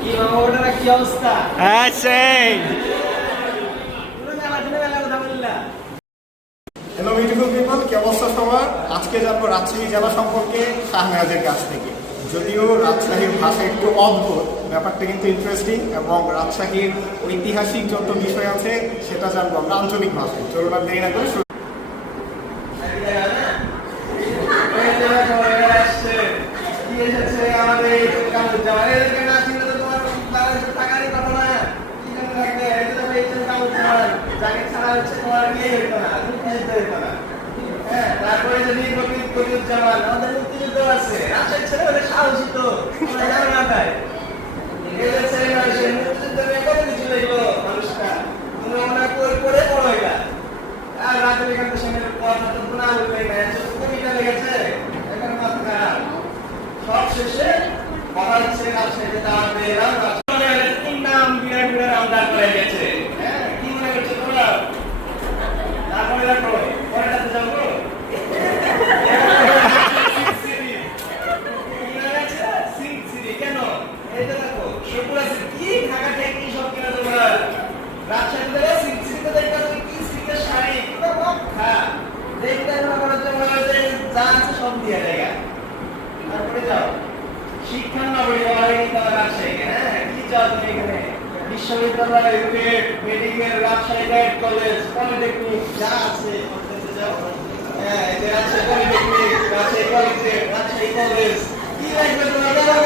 কি ওটা কি অবস্থা? হ্যাঁ সেই হ্যালো বিউটিফুল পিপল, কি অবস্থা সবার? আজকে জানবো রাজশাহী জেলা সম্পর্কে শাহনেওয়াজের কাছ থেকে। যদিও রাজশাহীর ভাষা একটু অদ্ভুত, ব্যাপারটা কিন্তু ইন্টারেস্টিং এবং রাজশাহীর ঐতিহাসিক যত বিষয় আছে সেটা জানবো আমরা আঞ্চলিক ভাষায়। চলুন আর দেরি না করে শুরু। তারপরে যদি জামান আমাদের মুক্তিযুদ্ধ আছে, রাজশাহীর ছেলে হলে সাহসী তো জানা না তাই ছেলে মানুষের মুক্তিযুদ্ধ নিয়ে কত কিছু লিখলো মানুষটা, তুমি মনে করে বড় হইলা। আর রাজনীতিকান্তের সঙ্গে কথা তো গুণা বললেই না, কবিতা লেগেছে এখানে মাথা খারাপ। সব শেষে কথা হচ্ছে রাজশাহীতে দাওয়াত পেলাম, নাম বিরাট বিরাট আমদার করে গেছে। হ্যাঁ, কি মনে করছো তোমরা? তারপরে দেখো পরেটাতে যাবো। শিক্ষার নগরী বলা হয় রাজশাহী। হ্যাঁ, কি চাও তুমি এখানে? বিশ্ববিদ্যালয়, মেডিকেল, রাজশাহী কলেজ, পলিটেকনিক যা আছে হ্যাঁ, রাজশাহী পলিটেকনিক, রাজশাহী কলেজ, কি লাগবে তোমার?